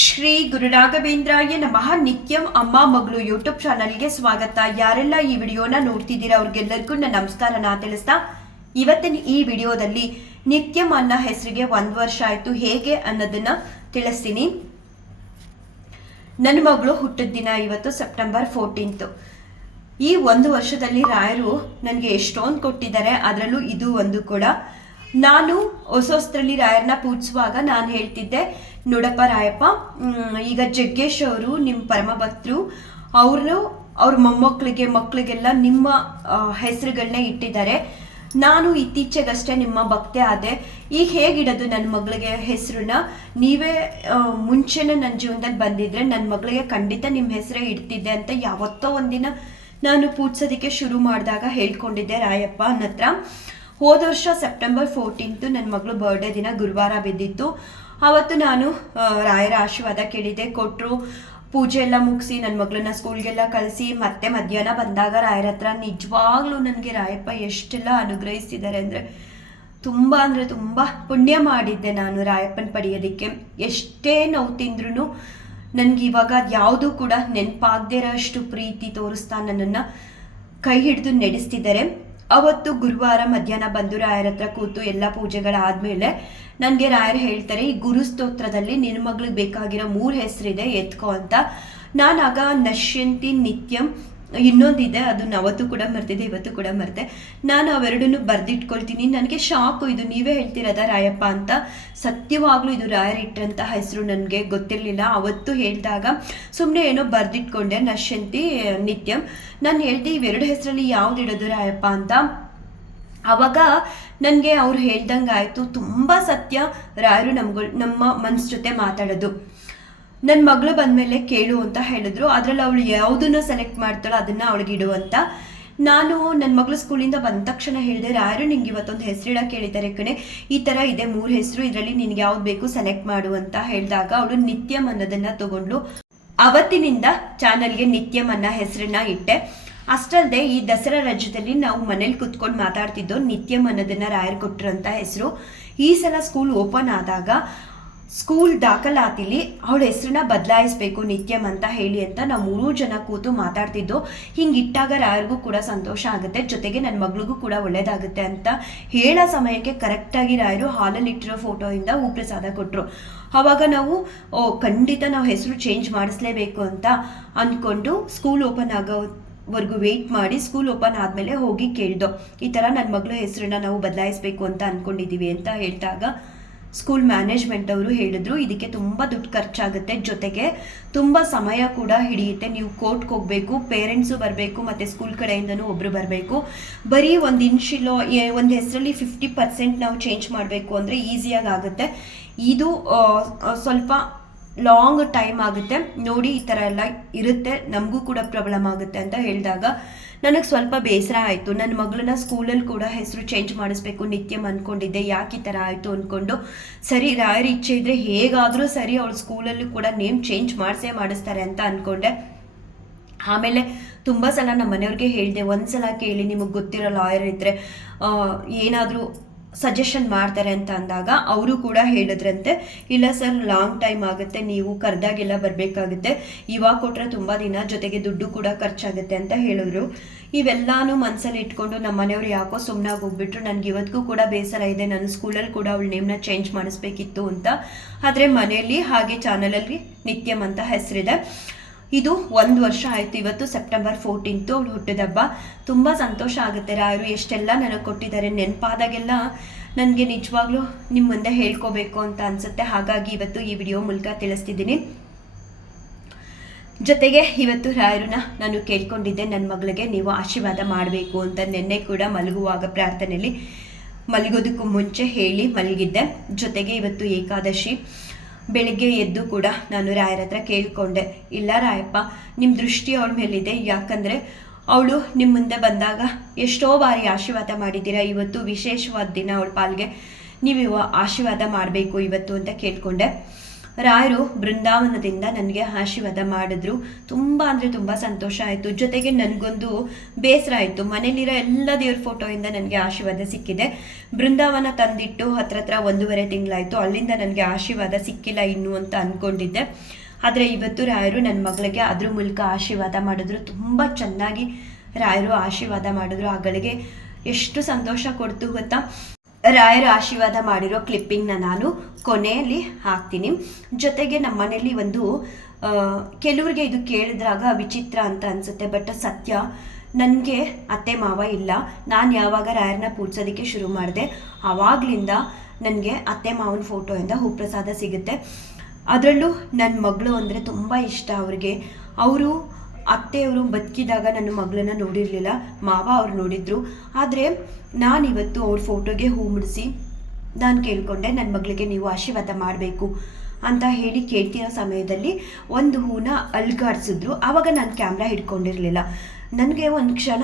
ಶ್ರೀ ಗುರು ರಾಘವೇಂದ್ರಾಯ ನಮಃ. ನಿತ್ಯಂ ಅಮ್ಮ ಮಗಳು ಯೂಟ್ಯೂಬ್ ಚಾನಲ್ಗೆ ಸ್ವಾಗತ. ಯಾರೆಲ್ಲ ಈ ವಿಡಿಯೋನ ನೋಡ್ತಿದ್ದೀರಾ ಅವ್ರಿಗೆಲ್ಲರಿಗೂ ನನ್ನ ನಮಸ್ಕಾರನ ತಿಳಿಸ್ತಾ ಇವತ್ತಿನ ಈ ವಿಡಿಯೋದಲ್ಲಿ ನಿತ್ಯಂ ಅನ್ನೋ ಹೆಸರಿಗೆ 1 ವರ್ಷ ಆಯ್ತು ಹೇಗೆ ಅನ್ನೋದನ್ನ ತಿಳಿಸ್ತೀನಿ. ನನ್ನ ಮಗಳು ಹುಟ್ಟಿದ ದಿನ ಇವತ್ತು ಸೆಪ್ಟೆಂಬರ್ 14. ಈ 1 ವರ್ಷದಲ್ಲಿ ರಾಯರು ನನಗೆ ಎಷ್ಟೊಂದು ಕೊಟ್ಟಿದ್ದಾರೆ, ಅದರಲ್ಲೂ ಇದು ಒಂದು ಕೂಡ. ನಾನು ಹೊಸೊಸ್ತ್ರಲ್ಲಿ ರಾಯರನ್ನ ಪೂಜಿಸುವಾಗ ನಾನು ಹೇಳ್ತಿದ್ದೆ, ನೋಡಪ್ಪ ರಾಯಪ್ಪ, ಈಗ ಜಗ್ಗೇಶ್ ಅವರು ನಿಮ್ಮ ಪರಮ ಭಕ್ತರು, ಅವ್ರ ಮಕ್ಕಳಿಗೆಲ್ಲ ನಿಮ್ಮ ಹೆಸರುಗಳನ್ನ ಇಟ್ಟಿದ್ದಾರೆ. ನಾನು ಇತ್ತೀಚೆಗಷ್ಟೇ ನಿಮ್ಮ ಭಕ್ತೆ ಆದೆ. ಈಗ ಹೇಗಿಡೋದು ನನ್ನ ಮಗಳಿಗೆ ಹೆಸರನ್ನ? ನೀವೇ ಮುಂಚೆನೇ ನನ್ನ ಜೀವನದಲ್ಲಿ ಬಂದಿದ್ರೆ ನನ್ನ ಮಗಳಿಗೆ ಖಂಡಿತ ನಿಮ್ಮ ಹೆಸರೇ ಇಡ್ತಿದ್ದೆ ಅಂತ ಯಾವತ್ತೋ ಒಂದಿನ ನಾನು ಪೂಜಿಸೋದಕ್ಕೆ ಶುರು ಮಾಡಿದಾಗ ಹೇಳ್ಕೊಂಡಿದ್ದೆ ರಾಯಪ್ಪ ಅನ್ನತ್ರ. ಹೋದ ವರ್ಷ ಸೆಪ್ಟೆಂಬರ್ 14 ನನ್ನ ಮಗಳು ಬರ್ಡೇ ದಿನ ಗುರುವಾರ ಬಿದ್ದಿತ್ತು. ಆವತ್ತು ನಾನು ರಾಯರ ಆಶೀರ್ವಾದ ಕೇಳಿದೆ, ಕೊಟ್ಟರು. ಪೂಜೆ ಎಲ್ಲ ಮುಗಿಸಿ ನನ್ನ ಮಗಳನ್ನ ಸ್ಕೂಲ್ಗೆಲ್ಲ ಕಳಿಸಿ ಮತ್ತೆ ಮಧ್ಯಾಹ್ನ ಬಂದಾಗ ರಾಯರ ಹತ್ರ ನಿಜವಾಗ್ಲೂ ನನಗೆ ರಾಯಪ್ಪ ಎಷ್ಟೆಲ್ಲ ಅನುಗ್ರಹಿಸಿದ್ದಾರೆ ಅಂದರೆ ತುಂಬ ಪುಣ್ಯ ಮಾಡಿದ್ದೆ ನಾನು ರಾಯಪ್ಪನ ಪಡೆಯೋದಕ್ಕೆ. ಎಷ್ಟೇ ನೋವು ತಿಂದ್ರೂ ನನಗೆ ಇವಾಗ ಅದು ಯಾವುದೂ ಕೂಡ ನೆನಪಾಗದೇ ಇರೋ ಅಷ್ಟು ಪ್ರೀತಿ ತೋರಿಸ್ತಾ ನನ್ನನ್ನು ಕೈ ಹಿಡಿದು ನಡೆಸ್ತಿದ್ದಾರೆ. ಅವತ್ತು ಗುರುವಾರ ಮಧ್ಯಾಹ್ನ ಬಂದು ರಾಯರ ಹತ್ರ ಕೂತು ಎಲ್ಲ ಪೂಜೆಗಳಾದಮೇಲೆ ನನಗೆ ರಾಯರು ಹೇಳ್ತಾರೆ, ಈ ಗುರುಸ್ತೋತ್ರದಲ್ಲಿ ನಿನ್ನ ಮಗಳಿಗೆ ಬೇಕಾಗಿರೋ 3 ಹೆಸರಿದೆ, ಎತ್ಕೋ ಅಂತ. ನಾನಾಗ ನಶ್ಯಂತಿ, ನಿತ್ಯಂ, ಇನ್ನೊಂದಿದೆ, ಅದನ್ನ ಅವತ್ತು ಕೂಡ ಮರ್ತಿದ್ದೆ, ಇವತ್ತು ಕೂಡ ಮರ್ತೆ. ನಾನು ಅವೆರಡನ್ನು ಬರೆದಿಟ್ಕೊಳ್ತೀನಿ. ನನಗೆ ಶಾಕು, ಇದು ನೀವೇ ಹೇಳ್ತಿರೋದ ರಾಯಪ್ಪ ಅಂತ. ಸತ್ಯವಾಗ್ಲೂ ಇದು ರಾಯರು ಇಟ್ಟಂಥ ಹೆಸರು, ನನಗೆ ಗೊತ್ತಿರಲಿಲ್ಲ. ಅವತ್ತು ಹೇಳಿದಾಗ ಸುಮ್ಮನೆ ಏನೋ ಬರೆದಿಟ್ಕೊಂಡೆ, ನಶ್ಯಂತಿ, ನಿತ್ಯಂ. ನಾನು ಹೇಳ್ದೆ ಇವೆರಡು ಹೆಸರಲ್ಲಿ ಯಾವ್ದು ಇಡೋದು ರಾಯಪ್ಪ ಅಂತ. ಆವಾಗ ನನಗೆ ಅವ್ರು ಹೇಳ್ದಂಗೆ ಆಯಿತು, ತುಂಬ ಸತ್ಯ ರಾಯರು ನಮ್ಮ ಮನಸ್ಸು ಜೊತೆ ಮಾತಾಡೋದು. ನನ್ನ ಮಗಳು ಬಂದಮೇಲೆ ಕೇಳು ಅಂತ ಹೇಳಿದ್ರು. ಅದರಲ್ಲಿ ಅವಳು ಯಾವುದನ್ನು ಸೆಲೆಕ್ಟ್ ಮಾಡ್ತಾಳೋ ಅದನ್ನು ಅವಳಿಗೆ ಇಡು ಅಂತ. ನಾನು ನನ್ನ ಮಗಳು ಸ್ಕೂಲಿಂದ ಬಂದ ತಕ್ಷಣ ಹೇಳಿದೆ, ರಾಯರು ನಿಂಗೆ ಇವತ್ತೊಂದು ಹೆಸರಿಡಕ್ಕೆ ಹೇಳಿದ್ದಾರೆ ಕಣೆ, ಈ ಥರ ಇದೆ 3 ಹೆಸರು, ಇದರಲ್ಲಿ ನಿನಗೆ ಯಾವ್ದು ಬೇಕು ಸೆಲೆಕ್ಟ್ ಮಾಡು ಅಂತ ಹೇಳಿದಾಗ ಅವಳು ನಿತ್ಯಂ ಅನ್ನೋದನ್ನು ತಗೊಂಡ್ಲು. ಅವತ್ತಿನಿಂದ ಚಾನಲ್ಗೆ ನಿತ್ಯಂ ಅನ್ನೋ ಹೆಸರನ್ನ ಇಟ್ಟೆ. ಅಷ್ಟಲ್ಲದೆ ಈ ದಸರಾ ರಾಜ್ಯದಲ್ಲಿ ನಾವು ಮನೇಲಿ ಕುತ್ಕೊಂಡು ಮಾತಾಡ್ತಿದ್ದೋ ನಿತ್ಯಂ ಅನ್ನೋದನ್ನ ರಾಯರು ಕೊಟ್ಟಿರೋಂಥ ಹೆಸರು. ಈ ಸಲ ಸ್ಕೂಲ್ ಓಪನ್ ಆದಾಗ ಸ್ಕೂಲ್ ದಾಖಲಾತಿಲಿ ಅವಳ ಹೆಸರನ್ನ ಬದಲಾಯಿಸಬೇಕು ನಿತ್ಯಂ ಅಂತ ಹೇಳಿ ಅಂತ ನಾವು 3 ಜನ ಕೂತು ಮಾತಾಡ್ತಿದ್ದೋ. ಹಿಂಗೆ ಇಟ್ಟಾಗ ರಾಯರಿಗೂ ಕೂಡ ಸಂತೋಷ ಆಗುತ್ತೆ, ಜೊತೆಗೆ ನನ್ನ ಮಗಳಿಗೂ ಕೂಡ ಒಳ್ಳೇದಾಗುತ್ತೆ ಅಂತ ಹೇಳೋ ಸಮಯಕ್ಕೆ ಕರೆಕ್ಟಾಗಿ ರಾಯರು ಹಾಲಲ್ಲಿ ಇಟ್ಟಿರೋ ಫೋಟೋಯಿಂದ ಹೂಪ್ರಸಾದ ಕೊಟ್ಟರು. ಆವಾಗ ನಾವು ಖಂಡಿತ ನಾವು ಹೆಸರು ಚೇಂಜ್ ಮಾಡಿಸ್ಲೇಬೇಕು ಅಂತ ಅಂದ್ಕೊಂಡು ಸ್ಕೂಲ್ ಓಪನ್ ಆಗೋವರೆಗೂ ವೆಯ್ಟ್ ಮಾಡಿ ಸ್ಕೂಲ್ ಓಪನ್ ಆದಮೇಲೆ ಹೋಗಿ ಕೇಳ್ದೋ, ಈ ಥರ ನನ್ನ ಮಗಳ ಹೆಸರನ್ನ ನಾವು ಬದಲಾಯಿಸಬೇಕು ಅಂತ ಅಂದ್ಕೊಂಡಿದ್ದೀವಿ ಅಂತ ಹೇಳಿದಾಗ ಸ್ಕೂಲ್ ಮ್ಯಾನೇಜ್ಮೆಂಟ್ ಅವರು ಹೇಳಿದ್ರು, ಇದಕ್ಕೆ ತುಂಬ ದುಡ್ಡು ಖರ್ಚಾಗುತ್ತೆ, ಜೊತೆಗೆ ತುಂಬ ಸಮಯ ಕೂಡ ಹಿಡಿಯುತ್ತೆ, ನೀವು ಕೋರ್ಟ್ಗೆ ಹೋಗಬೇಕು, ಪೇರೆಂಟ್ಸು ಬರಬೇಕು, ಮತ್ತು ಸ್ಕೂಲ್ ಕಡೆಯಿಂದನೂ ಒಬ್ಬರು ಬರಬೇಕು. ಬರೀ ಒಂದು ಒಂದು ಹೆಸರಲ್ಲಿ 50% ನಾವು ಚೇಂಜ್ ಮಾಡಬೇಕು ಅಂದರೆ ಈಸಿಯಾಗಿ ಆಗುತ್ತೆ. ಇದು ಸ್ವಲ್ಪ ಲಾಂಗ್ ಟೈಮ್ ಆಗುತ್ತೆ ನೋಡಿ, ಈ ಥರ ಎಲ್ಲ ಇರುತ್ತೆ, ನಮಗೂ ಕೂಡ ಪ್ರಾಬ್ಲಮ್ ಆಗುತ್ತೆ ಅಂತ ಹೇಳಿದಾಗ ನನಗೆ ಸ್ವಲ್ಪ ಬೇಸರ ಆಯಿತು. ನನ್ನ ಮಗಳನ್ನ ಸ್ಕೂಲಲ್ಲಿ ಕೂಡ ಹೆಸರು ಚೇಂಜ್ ಮಾಡಿಸ್ಬೇಕು ನಿತ್ಯಂ ಅಂದ್ಕೊಂಡಿದ್ದೆ, ಯಾಕೆ ಈ ಥರ ಆಯಿತು ಅಂದ್ಕೊಂಡು, ಸರಿ ರಾಯರ ಇಚ್ಛೆ ಇದ್ದರೆ ಹೇಗಾದರೂ ಸರಿ ಅವಳು ಸ್ಕೂಲಲ್ಲೂ ಕೂಡ ನೇಮ್ ಚೇಂಜ್ ಮಾಡಿಸ್ತಾರೆ ಅಂತ ಅಂದ್ಕೊಂಡೆ. ಆಮೇಲೆ ತುಂಬ ಸಲ ನಮ್ಮ ಮನೆಯವ್ರಿಗೆ ಹೇಳಿದೆ, ಒಂದು ಸಲ ಕೇಳಿ, ನಿಮಗೆ ಗೊತ್ತಿರೋ ಲಾಯರ್ ಇದ್ದರೆ ಏನಾದರೂ ಸಜೆಷನ್ ಮಾಡ್ತಾರೆ ಅಂತ ಅಂದಾಗ ಅವರು ಕೂಡ ಹೇಳಿದ್ರಂತೆ, ಇಲ್ಲ ಸರ್ ಲಾಂಗ್ ಟೈಮ್ ಆಗುತ್ತೆ, ನೀವು ಕರೆದಾಗೆಲ್ಲ ಬರಬೇಕಾಗುತ್ತೆ, ಇವಾಗ ಕೊಟ್ಟರೆ ತುಂಬ ದಿನ, ಜೊತೆಗೆ ದುಡ್ಡು ಕೂಡ ಖರ್ಚಾಗುತ್ತೆ ಅಂತ ಹೇಳಿದ್ರು. ಇವೆಲ್ಲಾನು ಮನಸ್ಸಲ್ಲಿ ಇಟ್ಕೊಂಡು ನಮ್ಮ ಮನೆಯವರು ಯಾಕೋ ಸುಮ್ಮನಾಗಿ ಹೋಗ್ಬಿಟ್ರು. ನನಗೆ ಇವತ್ತಿಗೂ ಕೂಡ ಬೇಸರ ಇದೆ, ನಾನು ಸ್ಕೂಲಲ್ಲಿ ಕೂಡ ಅವಳ ನೇಮ್ನ ಚೇಂಜ್ ಮಾಡಿಸ್ಬೇಕಿತ್ತು ಅಂತ. ಆದರೆ ಮನೆಯಲ್ಲಿ ಹಾಗೆ ಚಾನಲಲ್ಲಿ ನಿತ್ಯಂ ಅಂತ ಹೆಸರಿದೆ. ಇದು 1 ವರ್ಷ ಆಯಿತು. ಇವತ್ತು ಸೆಪ್ಟೆಂಬರ್ 14 ಅವಳು ಹುಟ್ಟಿದಬ್ಬ. ತುಂಬ ಸಂತೋಷ ಆಗುತ್ತೆ, ರಾಯರು ಎಷ್ಟೆಲ್ಲ ನನಗೆ ಕೊಟ್ಟಿದ್ದಾರೆ. ನೆನಪಾದಾಗೆಲ್ಲ ನನಗೆ ನಿಜವಾಗ್ಲೂ ನಿಮ್ಮ ಮುಂದೆ ಹೇಳ್ಕೋಬೇಕು ಅಂತ ಅನಿಸುತ್ತೆ. ಹಾಗಾಗಿ ಇವತ್ತು ಈ ವಿಡಿಯೋ ಮೂಲಕ ತಿಳಿಸ್ತಿದ್ದೀನಿ. ಜೊತೆಗೆ ಇವತ್ತು ರಾಯರನ್ನ ನಾನು ಕೇಳ್ಕೊಂಡಿದ್ದೆ, ನನ್ನ ಮಗಳಿಗೆ ನೀವು ಆಶೀರ್ವಾದ ಮಾಡಬೇಕು ಅಂತ. ನಿನ್ನೆ ಕೂಡ ಮಲಗುವಾಗ ಪ್ರಾರ್ಥನೆಯಲ್ಲಿ ಮಲಗೋದಕ್ಕೂ ಮುಂಚೆ ಹೇಳಿ ಮಲಗಿದ್ದೆ. ಜೊತೆಗೆ ಇವತ್ತು ಏಕಾದಶಿ, ಬೆಳಿಗ್ಗೆ ಎದ್ದು ಕೂಡ ನಾನು ರಾಯರ ಹತ್ರ ಕೇಳಿಕೊಂಡೆ, ಇಲ್ಲ ರಾಯಪ್ಪ ನಿಮ್ಮ ದೃಷ್ಟಿ ಅವಳ ಮೇಲಿದೆ, ಯಾಕಂದರೆ ಅವಳು ನಿಮ್ಮ ಮುಂದೆ ಬಂದಾಗ ಎಷ್ಟೋ ಬಾರಿ ಆಶೀರ್ವಾದ ಮಾಡಿದ್ದೀರಾ, ಇವತ್ತು ವಿಶೇಷವಾದ ದಿನ ಅವಳ ಪಾಲ್ಗೆ ನೀವು ಆಶೀರ್ವಾದ ಮಾಡಬೇಕು ಇವತ್ತು ಅಂತ ಕೇಳಿಕೊಂಡೆ. ರಾಯರು ಬೃಂದಾವನದಿಂದ ನನಗೆ ಆಶೀರ್ವಾದ ಮಾಡಿದ್ರು. ತುಂಬ ಅಂದರೆ ತುಂಬ ಸಂತೋಷ ಆಯಿತು. ಜೊತೆಗೆ ನನಗೊಂದು ಬೇಸರ ಆಯಿತು, ಮನೇಲಿರೋ ಎಲ್ಲ ದೇವ್ರ ಫೋಟೋಯಿಂದ ನನಗೆ ಆಶೀರ್ವಾದ ಸಿಕ್ಕಿದೆ. ಬೃಂದಾವನ ತಂದಿಟ್ಟು ಹತ್ರ 1.5 ತಿಂಗಳಾಯಿತು, ಅಲ್ಲಿಂದ ನನಗೆ ಆಶೀರ್ವಾದ ಸಿಕ್ಕಿಲ್ಲ ಇನ್ನೂ ಅಂತ ಅಂದ್ಕೊಂಡಿದ್ದೆ. ಆದರೆ ಇವತ್ತು ರಾಯರು ನನ್ನ ಮಗಳಿಗೆ ಅದ್ರ ಮೂಲಕ ಆಶೀರ್ವಾದ ಮಾಡಿದ್ರು. ತುಂಬ ಚೆನ್ನಾಗಿ ರಾಯರು ಆಶೀರ್ವಾದ ಮಾಡಿದ್ರು. ಆ ಗಳಿಗೆ ಎಷ್ಟು ಸಂತೋಷ ಕೊಡ್ತು ಗೊತ್ತಾ. ರಾಯರ ಆಶೀರ್ವಾದ ಮಾಡಿರೋ ಕ್ಲಿಪ್ಪಿಂಗ್ನ ನಾನು ಕೊನೆಯಲ್ಲಿ ಹಾಕ್ತೀನಿ. ಜೊತೆಗೆ ನಮ್ಮ ಮನೇಲಿ ಒಂದು ಕೆಲವ್ರಿಗೆ ಇದು ಕೇಳಿದ್ರಾಗ ವಿಚಿತ್ರ ಅಂತ ಅನಿಸುತ್ತೆ, ಬಟ್ ಸತ್ಯ. ನನಗೆ ಅತ್ತೆ ಮಾವ ಇಲ್ಲ. ನಾನು ಯಾವಾಗ ರಾಯರನ್ನ ಪೂಜಿಸೋದಕ್ಕೆ ಶುರು ಮಾಡಿದೆ ಆವಾಗಲಿಂದ ನನಗೆ ಅತ್ತೆ ಮಾವನ ಫೋಟೋಯಿಂದ ಹೂಪ್ರಸಾದ ಸಿಗುತ್ತೆ. ಅದರಲ್ಲೂ ನನ್ನ ಮಗಳು ಅಂದರೆ ತುಂಬ ಇಷ್ಟ ಅವ್ರಿಗೆ. ಅವರು ಅತ್ತೆಯವರು ಬದುಕಿದಾಗ ನನ್ನ ಮಗಳನ್ನ ನೋಡಿರಲಿಲ್ಲ, ಮಾವ ಅವ್ರು ನೋಡಿದ್ರು. ಆದರೆ ನಾನಿವತ್ತು ಅವ್ರ ಫೋಟೋಗೆ ಹೂ ಮುಡಿಸಿ ನಾನು ಕೇಳಿಕೊಂಡೆ, ನನ್ನ ಮಗಳಿಗೆ ನೀವು ಆಶೀರ್ವಾದ ಮಾಡಬೇಕು ಅಂತ ಹೇಳಿ ಕೇಳ್ತಿರೋ ಸಮಯದಲ್ಲಿ ಒಂದು ಹೂನ ಅಲ್ಗಾಡಿಸಿದ್ರು. ಆವಾಗ ನಾನು ಕ್ಯಾಮ್ರಾ ಹಿಡ್ಕೊಂಡಿರಲಿಲ್ಲ. ನನಗೆ ಒಂದು ಕ್ಷಣ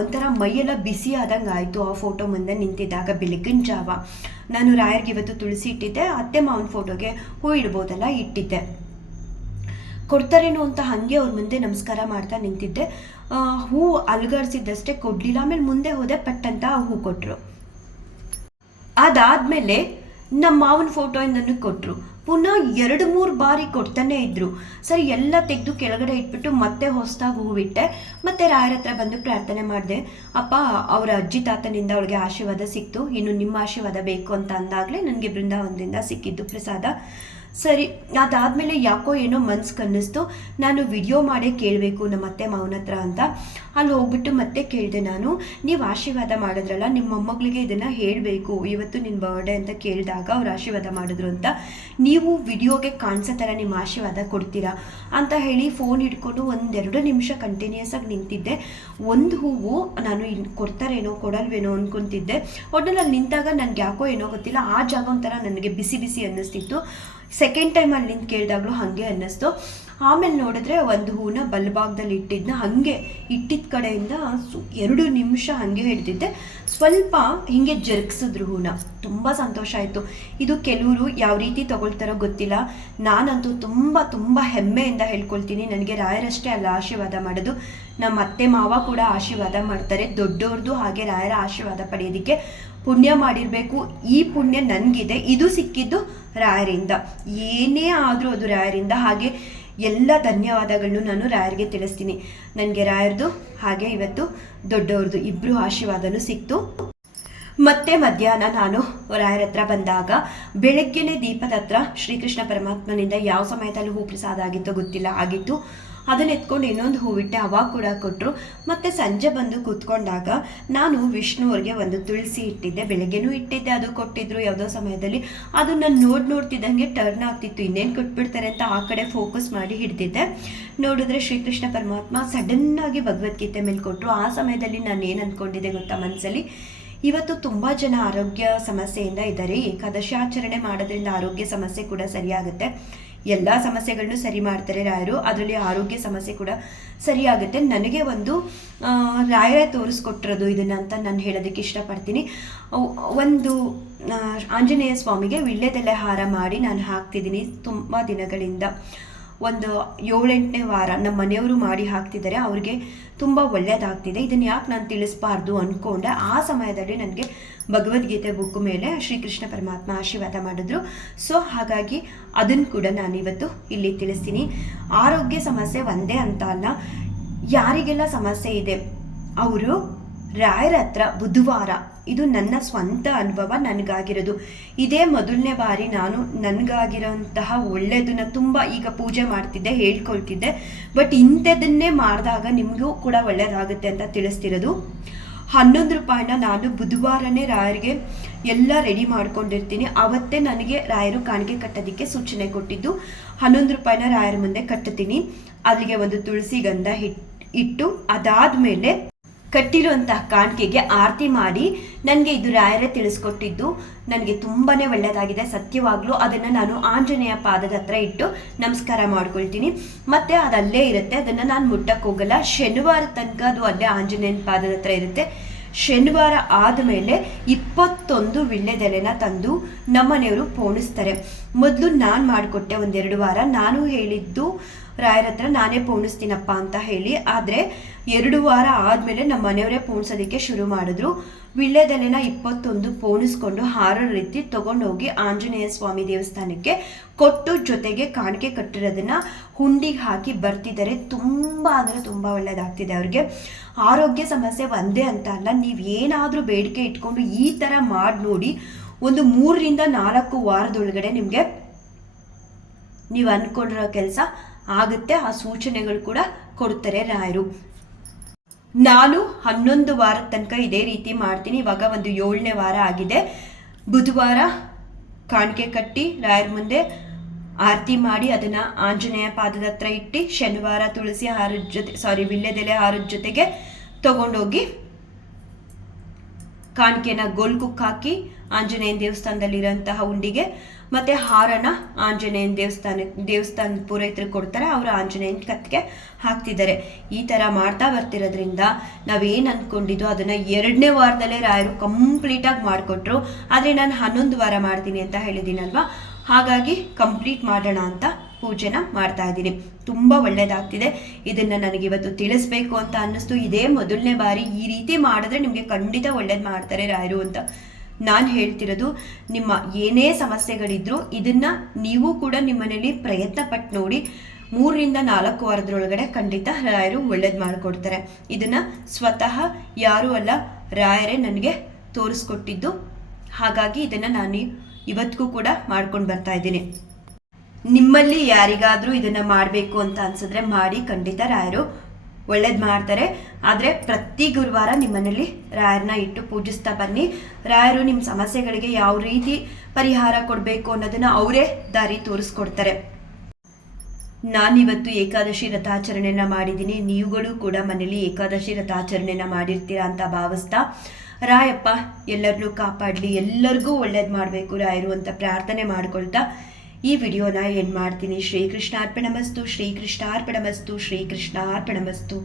ಒಂಥರ ಮೈಯೆಲ್ಲ ಬಿಸಿ ಆದಂಗೆ ಆಯಿತು. ಆ ಫೋಟೋ ಮುಂದೆ ನಿಂತಿದ್ದಾಗ ಬೆಳಗಿನ ಜಾವ ನಾನು ರಾಯರ್ಗೆ ಇವತ್ತು ತುಳಸಿ ಇಟ್ಟಿದ್ದೆ, ಅತ್ತೆ ಮಾವನ ಫೋಟೋಗೆ ಹೂ ಇಡ್ಬೋದಲ್ಲ ಇಟ್ಟಿದ್ದೆ. ಕೊಡ್ತಾರೇನೋ ಅಂತ ಹಾಗೆ ಅವ್ರ ಮುಂದೆ ನಮಸ್ಕಾರ ಮಾಡ್ತಾ ನಿಂತಿದ್ದೆ. ಹೂ ಅಲ್ಗಾಡಿಸಿದ್ದಷ್ಟೇ ಕೊಡಲಿಲ್ಲ. ಆಮೇಲೆ ಮುಂದೆ ಹೋದೆ, ಪಟ್ಟಂತ ಹೂ ಕೊಟ್ಟರು. ಅದಾದಮೇಲೆ ನಮ್ಮ ಮಾವನ ಫೋಟೋಯಿಂದನೂ ಕೊಟ್ಟರು. ಪುನಃ 2-3 ಬಾರಿ ಕೊಡ್ತಾನೆ ಇದ್ರು. ಸರಿ ಎಲ್ಲ ತೆಗೆದು ಕೆಳಗಡೆ ಇಟ್ಬಿಟ್ಟು ಮತ್ತೆ ಹೊಸದಾಗಿ ಹೂವಿಟ್ಟೆ. ಮತ್ತೆ ರಾಯರ ಹತ್ರ ಬಂದು ಪ್ರಾರ್ಥನೆ ಮಾಡಿದೆ, ಅಪ್ಪ ಅವರ ಅಜ್ಜಿ ತಾತನಿಂದ ಅವಳಿಗೆ ಆಶೀರ್ವಾದ ಸಿಕ್ತು, ಇನ್ನು ನಿಮ್ಮ ಆಶೀರ್ವಾದ ಬೇಕು ಅಂತ ಅಂದಾಗಲೇ ನನಗೆ ಬೃಂದಾವನದಿಂದ ಸಿಕ್ಕಿದ್ದು ಪ್ರಸಾದ. ಸರಿ, ಅದಾದಮೇಲೆ ಯಾಕೋ ಏನೋ ಮನ್ಸಿಗೆ ಅನ್ನಿಸ್ತು, ನಾನು ವಿಡಿಯೋ ಮಾಡೇ ಕೇಳಬೇಕು ನಮ್ಮ ಅತ್ತೆ ಮಾವನ ಹತ್ರ ಅಂತ. ಅಲ್ಲಿ ಹೋಗ್ಬಿಟ್ಟು ಮತ್ತೆ ಕೇಳಿದೆ ನಾನು, ನೀವು ಆಶೀರ್ವಾದ ಮಾಡಿದ್ರಲ್ಲ, ನಿಮ್ಮ ಮೊಮ್ಮಗಳಿಗೆ ಇದನ್ನು ಹೇಳಬೇಕು, ಇವತ್ತು ನಿನ್ನ ಬರ್ಡೇ ಅಂತ ಕೇಳಿದಾಗ ಅವ್ರು ಆಶೀರ್ವಾದ ಮಾಡಿದ್ರು ಅಂತ, ನೀವು ವಿಡಿಯೋಗೆ ಕಾಣಿಸೋ ಥರ ನಿಮ್ಮ ಆಶೀರ್ವಾದ ಕೊಡ್ತೀರಾ ಅಂತ ಹೇಳಿ ಫೋನ್ ಹಿಡ್ಕೊಂಡು 1-2 ನಿಮಿಷ ಕಂಟಿನ್ಯೂಸ್ ಆಗಿ ನಿಂತಿದ್ದೆ. ಒಂದು ಹೂವು ನಾನು ಕೊಡ್ತಾರೇನೋ ಕೊಡಲ್ವೇನೋ ಅಂದ್ಕೊತಿದ್ದೆ. ಒಟ್ಟಿನಲ್ಲಿ ನಿಂತಾಗ ನನಗೆ ಯಾಕೋ ಏನೋ ಗೊತ್ತಿಲ್ಲ, ಆ ಜಾಗ ಒಂಥರ ನನಗೆ ಬಿಸಿ ಬಿಸಿ ಅನ್ನಿಸ್ತಿತ್ತು. ಸೆಕೆಂಡ್ ಟೈಮ್ ಅಲ್ಲಿ ನಿಂತು ಕೇಳಿದಾಗಲೂ ಹಾಗೆ ಅನ್ನಿಸ್ತು. ಆಮೇಲೆ ನೋಡಿದ್ರೆ ಒಂದು ಹೂನ ಬಲಭಾಗದಲ್ಲಿ ಇಟ್ಟಿದ್ನ ಹಾಗೆ ಇಟ್ಟಿದ್ದ ಕಡೆಯಿಂದ 2 ನಿಮಿಷ ಹಾಗೆ ಹಿಡ್ದಿದ್ದೆ. ಸ್ವಲ್ಪ ಹಿಂಗೆ ಜರುಗಿಸಿದ್ರು ಹೂನ. ತುಂಬ ಸಂತೋಷ ಆಯಿತು. ಇದು ಕೆಲವರು ಯಾವ ರೀತಿ ತಗೊಳ್ತಾರೋ ಗೊತ್ತಿಲ್ಲ. ನಾನಂತೂ ತುಂಬ ತುಂಬ ಹೆಮ್ಮೆಯಿಂದ ಹೇಳ್ಕೊಳ್ತೀನಿ, ನನಗೆ ರಾಯರಷ್ಟೇ ಅಲ್ಲ ಆಶೀರ್ವಾದ ಮಾಡೋದು, ನಮ್ಮ ಅತ್ತೆ ಮಾವ ಕೂಡ ಆಶೀರ್ವಾದ ಮಾಡ್ತಾರೆ. ದೊಡ್ಡವ್ರದ್ದು ಹಾಗೆ ರಾಯರ ಆಶೀರ್ವಾದ ಪಡೆಯೋದಕ್ಕೆ ಪುಣ್ಯ ಮಾಡಿರಬೇಕು. ಈ ಪುಣ್ಯ ನನಗಿದೆ, ಇದು ಸಿಕ್ಕಿದ್ದು ರಾಯರಿಂದ. ಏನೇ ಆದರೂ ಅದು ರಾಯರಿಂದ. ಹಾಗೆ ಎಲ್ಲ ಧನ್ಯವಾದಗಳನ್ನು ನಾನು ರಾಯರಿಗೆ ತಿಳಿಸ್ತೀನಿ. ನನಗೆ ರಾಯರದು ಹಾಗೆ ಇವತ್ತು ದೊಡ್ಡವ್ರದ್ದು ಇಬ್ಬರು ಆಶೀರ್ವಾದನೂ ಸಿಕ್ತು. ಮತ್ತೆ ಮಧ್ಯಾಹ್ನ ನಾನು ರಾಯರ ಹತ್ರ ಬಂದಾಗ ಬೆಳಗ್ಗೆನೇ ದೀಪದ ಹತ್ರ ಶ್ರೀಕೃಷ್ಣ ಪರಮಾತ್ಮನಿಂದ ಯಾವ ಸಮಯದಲ್ಲಿ ಹೂ ಪ್ರಸಾದ ಆಗಿತ್ತೋ ಗೊತ್ತಿಲ್ಲ, ಆಗಿತ್ತು. ಅದನ್ನ ಎತ್ಕೊಂಡು ಇನ್ನೊಂದು ಹೂವಿಟ್ಟೆ, ಅವಾಗ ಕೂಡ ಕೊಟ್ಟರು. ಮತ್ತೆ ಸಂಜೆ ಬಂದು ಕೂತ್ಕೊಂಡಾಗ ನಾನು ವಿಷ್ಣು ಅವ್ರಿಗೆ ಒಂದು ತುಳಸಿ ಇಟ್ಟಿದ್ದೆ, ಬೆಳಗ್ಗೆನೂ ಇಟ್ಟಿದ್ದೆ, ಅದು ಕೊಟ್ಟಿದ್ರು ಯಾವುದೋ ಸಮಯದಲ್ಲಿ. ಅದು ನಾನು ನೋಡ್ತಿದ್ದಂಗೆ ಟರ್ನ್ ಆಗ್ತಿತ್ತು, ಇನ್ನೇನು ಕೊಟ್ಬಿಡ್ತಾರೆ ಅಂತ ಆ ಕಡೆ ಫೋಕಸ್ ಮಾಡಿ ಹಿಡ್ದಿದ್ದೆ. ನೋಡಿದ್ರೆ ಶ್ರೀಕೃಷ್ಣ ಪರಮಾತ್ಮ ಸಡನ್ನಾಗಿ ಭಗವದ್ಗೀತೆ ಮೇಲೆ ಕೊಟ್ಟರು. ಆ ಸಮಯದಲ್ಲಿ ನಾನು ಏನು ಅಂದ್ಕೊಂಡಿದ್ದೆ ಗೊತ್ತಾ ಮನಸ್ಸಲ್ಲಿ, ಇವತ್ತು ತುಂಬ ಜನ ಆರೋಗ್ಯ ಸಮಸ್ಯೆಯಿಂದ ಇದ್ದಾರೆ. ಏಕಾದಶಿ ಆಚರಣೆ ಮಾಡೋದ್ರಿಂದ ಆರೋಗ್ಯ ಸಮಸ್ಯೆ ಕೂಡ ಸರಿಯಾಗುತ್ತೆ. ಎಲ್ಲ ಸಮಸ್ಯೆಗಳನ್ನು ಸರಿ ಮಾಡ್ತಾರೆ ರಾಯರು, ಅದರಲ್ಲಿ ಆರೋಗ್ಯ ಸಮಸ್ಯೆ ಕೂಡ ಸರಿಯಾಗುತ್ತೆ. ನನಗೆ ಒಂದು ರಾಯರೇ ತೋರಿಸ್ಕೊಟ್ಟಿರೋದು ಇದನ್ನು ಅಂತ ನಾನು ಹೇಳೋದಕ್ಕೆ ಇಷ್ಟಪಡ್ತೀನಿ. ಒಂದು ಆಂಜನೇಯ ಸ್ವಾಮಿಗೆ ವೀಳ್ಯದೆಲೆ ಹಾರ ಮಾಡಿ ನಾನು ಹಾಕ್ತಿದ್ದೀನಿ ತುಂಬ ದಿನಗಳಿಂದ. ಒಂದು 7-8ನೇ ವಾರ ನಮ್ಮ ಮನೆಯವರು ಮಾಡಿ ಹಾಕ್ತಿದ್ದಾರೆ, ಅವ್ರಿಗೆ ತುಂಬ ಒಳ್ಳೆಯದಾಗ್ತಿದೆ. ಇದನ್ನು ಯಾಕೆ ನಾನು ತಿಳಿಸ್ಬಾರ್ದು ಅಂದ್ಕೊಂಡೆ. ಆ ಸಮಯದಲ್ಲಿ ನನಗೆ ಭಗವದ್ಗೀತೆ ಬುಕ್ ಮೇಲೆ ಶ್ರೀಕೃಷ್ಣ ಪರಮಾತ್ಮ ಆಶೀರ್ವಾದ ಮಾಡಿದ್ರು. ಸೊ ಹಾಗಾಗಿ ಅದನ್ನು ಕೂಡ ನಾನಿವತ್ತು ಇಲ್ಲಿ ತಿಳಿಸ್ತೀನಿ. ಆರೋಗ್ಯ ಸಮಸ್ಯೆ ಒಂದೇ ಅಂತ ಅಲ್ಲ, ಯಾರಿಗೆಲ್ಲ ಸಮಸ್ಯೆ ಇದೆ ಅವರು ರಾಯರ ಹತ್ರ ಬುಧವಾರ, ಇದು ನನ್ನ ಸ್ವಂತ ಅನುಭವ, ನನಗಾಗಿರೋದು ಇದೇ ಮೊದಲನೇ ಬಾರಿ ನಾನು ನನಗಾಗಿರೋಂತಹ ಒಳ್ಳೆಯದನ್ನ ತುಂಬ ಈಗ ಪೂಜೆ ಮಾಡ್ತಿದ್ದೆ, ಹೇಳ್ಕೊಳ್ತಿದ್ದೆ. ಬಟ್ ಇಂಥದನ್ನೇ ಮಾಡಿದಾಗ ನಿಮಗೂ ಕೂಡ ಒಳ್ಳೆಯದಾಗುತ್ತೆ ಅಂತ ತಿಳಿಸ್ತಿರೋದು. 11 ರೂಪಾಯಿನ ನಾನು ಬುಧವಾರನೇ ರಾಯರಿಗೆ ಎಲ್ಲ ರೆಡಿ ಮಾಡ್ಕೊಂಡಿರ್ತೀನಿ. ಅವತ್ತೇ ನನಗೆ ರಾಯರು ಕಾಣಿಕೆ ಕಟ್ಟೋದಕ್ಕೆ ಸೂಚನೆ ಕೊಟ್ಟಿದ್ದು. 11 ರೂಪಾಯಿನ ರಾಯರ ಮುಂದೆ ಕಟ್ಟುತ್ತೀನಿ. ಅಲ್ಲಿಗೆ ಒಂದು ತುಳಸಿ ಗಂಧ ಇಟ್ಟು ಅದಾದಮೇಲೆ ಕಟ್ಟಿರುವಂತಹ ಕಾಣಿಕೆಗೆ ಆರತಿ ಮಾಡಿ, ನನಗೆ ಇದು ರಾಯರೇ ತಿಳಿಸ್ಕೊಟ್ಟಿದ್ದು, ನನಗೆ ತುಂಬಾ ಒಳ್ಳೆಯದಾಗಿದೆ. ಸತ್ಯವಾಗ್ಲೂ ಅದನ್ನು ನಾನು ಆಂಜನೇಯ ಪಾದದ ಹತ್ರ ಇಟ್ಟು ನಮಸ್ಕಾರ ಮಾಡ್ಕೊಳ್ತೀನಿ. ಮತ್ತು ಅದಲ್ಲೇ ಇರುತ್ತೆ, ಅದನ್ನು ನಾನು ಮುಟ್ಟಕ್ಕೆ ಹೋಗಲ್ಲ. ಶನಿವಾರ ತನಕ ಅದು ಅಲ್ಲೇ ಆಂಜನೇಯನ ಪಾದದ ಹತ್ರ ಇರುತ್ತೆ. ಶನಿವಾರ ಆದಮೇಲೆ 21 ವಿಳ್ಳೆದೆಲೆನ ತಂದು ನಮ್ಮನೆಯವರು ಪೋಣಿಸ್ತಾರೆ. ಮೊದಲು ನಾನು ಮಾಡಿಕೊಟ್ಟೆ 1-2 ವಾರ. ನಾನು ಹೇಳಿದ್ದು ರಾಯರ ಹತ್ರ ನಾನೇ ಪೋಣಿಸ್ತೀನಪ್ಪ ಅಂತ ಹೇಳಿ. ಆದರೆ 2 ವಾರ ಆದಮೇಲೆ ನಮ್ಮ ಮನೆಯವರೇ ಪೋಣಿಸೋದಕ್ಕೆ ಶುರು ಮಾಡಿದ್ರು. ವಿಳ್ಳೆದೆಲೆನ 21 ಪೋಣಿಸ್ಕೊಂಡು ಹಾರ ರೀತಿ ತೊಗೊಂಡೋಗಿ ಆಂಜನೇಯ ಸ್ವಾಮಿ ದೇವಸ್ಥಾನಕ್ಕೆ ಕೊಟ್ಟು ಜೊತೆಗೆ ಕಾಣಿಕೆ ಕಟ್ಟಿರೋದನ್ನ ಹುಂಡಿಗೆ ಹಾಕಿ ಬರ್ತಿದ್ದಾರೆ. ತುಂಬ ಅಂದರೆ ತುಂಬ ಒಳ್ಳೆಯದಾಗ್ತಿದೆ ಅವ್ರಿಗೆ. ಆರೋಗ್ಯ ಸಮಸ್ಯೆ ಒಂದೇ ಅಂತ ಅಲ್ಲ, ನೀವು ಏನಾದರೂ ಬೇಡಿಕೆ ಇಟ್ಕೊಂಡು ಈ ಥರ ಮಾಡಿ ನೋಡಿ, ಒಂದು 3-4 ವಾರದೊಳಗಡೆ ನಿಮಗೆ ನೀವು ಅಂದ್ಕೊಂಡಿರೋ ಕೆಲಸ ಆಗುತ್ತೆ. ಆ ಸೂಚನೆಗಳು ಕೂಡ ಕೊಡ್ತಾರೆ ರಾಯರು. ನಾನು 11 ವಾರದ ತನಕ ಇದೇ ರೀತಿ ಮಾಡ್ತೀನಿ. ಇವಾಗ ಒಂದು 7ನೇ ವಾರ ಆಗಿದೆ. ಬುಧವಾರ ಕಾಣಿಕೆ ಕಟ್ಟಿ ರಾಯರ ಮುಂದೆ ಆರತಿ ಮಾಡಿ ಅದನ್ನು ಆಂಜನೇಯ ಪಾದದ ಹತ್ರ ಇಟ್ಟು, ಶನಿವಾರ ತುಳಸಿ ಹಾರದ ಜೊತೆ ವಿಳ್ಳೆದೆಲೆ ಹಾರದ ಜೊತೆಗೆ ತಗೊಂಡೋಗಿ ಕಾಣಿಕೆನ ಗೋಲ್ ಕುಕ್ ಹಾಕಿ ಆಂಜನೇಯನ ದೇವಸ್ಥಾನದಲ್ಲಿರೋಂತಹ ಉಂಡಿಗೆ ಮತ್ತು ಹಾರನ ಆಂಜನೇಯನ ದೇವಸ್ಥಾನದ ಪುರೋಹಿತರಿಗೆ ಕೊಡ್ತಾರೆ. ಅವರು ಆಂಜನೇಯನ ಕತ್ತಿಗೆ ಹಾಕ್ತಿದ್ದಾರೆ. ಈ ಥರ ಮಾಡ್ತಾ ಬರ್ತಿರೋದ್ರಿಂದ ನಾವೇನು ಅಂದ್ಕೊಂಡಿದ್ದು ಅದನ್ನು 2ನೇ ವಾರದಲ್ಲೇ ರಾಯರು ಕಂಪ್ಲೀಟಾಗಿ ಮಾಡಿಕೊಟ್ರು. ಆದರೆ ನಾನು 11 ವಾರ ಮಾಡ್ತೀನಿ ಅಂತ ಹೇಳಿದ್ದೀನಲ್ವ, ಹಾಗಾಗಿ ಕಂಪ್ಲೀಟ್ ಮಾಡೋಣ ಅಂತ ಪೂಜೆನ ಮಾಡ್ತಾ ಇದ್ದೀನಿ. ತುಂಬ ಒಳ್ಳೆಯದಾಗ್ತಿದೆ. ಇದನ್ನು ನನಗಿವತ್ತು ತಿಳಿಸ್ಬೇಕು ಅಂತ ಅನ್ನಿಸ್ತು. ಇದೇ ಮೊದಲನೇ ಬಾರಿ ಈ ರೀತಿ ಮಾಡಿದ್ರೆ ನಿಮಗೆ ಖಂಡಿತ ಒಳ್ಳೇದು ಮಾಡ್ತಾರೆ ರಾಯರು ಅಂತ ನಾನು ಹೇಳ್ತಿರೋದು. ನಿಮ್ಮ ಏನೇ ಸಮಸ್ಯೆಗಳಿದ್ರೂ ಇದನ್ನು ನೀವು ಕೂಡ ನಿಮ್ಮ ಮನೇಲಿ ಪ್ರಯತ್ನ ಪಟ್ಟು ನೋಡಿ. 3-4 ವಾರದೊಳಗಡೆ ಖಂಡಿತ ರಾಯರು ಒಳ್ಳೇದು ಮಾಡಿಕೊಡ್ತಾರೆ. ಇದನ್ನು ಸ್ವತಃ ಯಾರೂ ಅಲ್ಲ, ರಾಯರೇ ನನಗೆ ತೋರಿಸ್ಕೊಟ್ಟಿದ್ದು. ಹಾಗಾಗಿ ಇದನ್ನು ನಾನು ಇವತ್ತಿಗೂ ಕೂಡ ಮಾಡ್ಕೊಂಡು ಬರ್ತಾ ಇದ್ದೀನಿ. ನಿಮ್ಮಲ್ಲಿ ಯಾರಿಗಾದರೂ ಇದನ್ನು ಮಾಡಬೇಕು ಅಂತ ಅನ್ಸಿದ್ರೆ ಮಾಡಿ, ಖಂಡಿತ ರಾಯರು ಒಳ್ಳೇದು ಮಾಡ್ತಾರೆ. ಆದರೆ ಪ್ರತಿ ಗುರುವಾರ ನಿಮ್ಮನೇಲಿ ರಾಯರನ್ನ ಇಟ್ಟು ಪೂಜಿಸ್ತಾ ಬನ್ನಿ. ರಾಯರು ನಿಮ್ಮ ಸಮಸ್ಯೆಗಳಿಗೆ ಯಾವ ರೀತಿ ಪರಿಹಾರ ಕೊಡಬೇಕು ಅನ್ನೋದನ್ನು ಅವರೇ ದಾರಿ ತೋರಿಸ್ಕೊಡ್ತಾರೆ. ನಾನಿವತ್ತು ಏಕಾದಶಿ ವ್ರತಾಚರಣೆನ ಮಾಡಿದ್ದೀನಿ. ನೀವುಗಳು ಕೂಡ ಮನೇಲಿ ಏಕಾದಶಿ ವ್ರತಾಚರಣೆನ ಮಾಡಿರ್ತೀರಾ ಅಂತ ಭಾವಿಸ್ತಾ, ರಾಯಪ್ಪ ಎಲ್ಲರನ್ನೂ ಕಾಪಾಡಲಿ, ಎಲ್ಲರಿಗೂ ಒಳ್ಳೇದು ಮಾಡಬೇಕು ರಾಯರು ಅಂತ ಪ್ರಾರ್ಥನೆ ಮಾಡ್ಕೊಳ್ತಾ ಈ ವಿಡಿಯೋನ ಏನು ಮಾಡ್ತೀನಿ. ಶ್ರೀಕೃಷ್ಣಾರ್ಪಣಮಸ್ತು, ಶ್ರೀಕೃಷ್ಣಾರ್ಪಣಮಸ್ತು, ಶ್ರೀಕೃಷ್ಣಾರ್ಪಣಮಸ್ತು.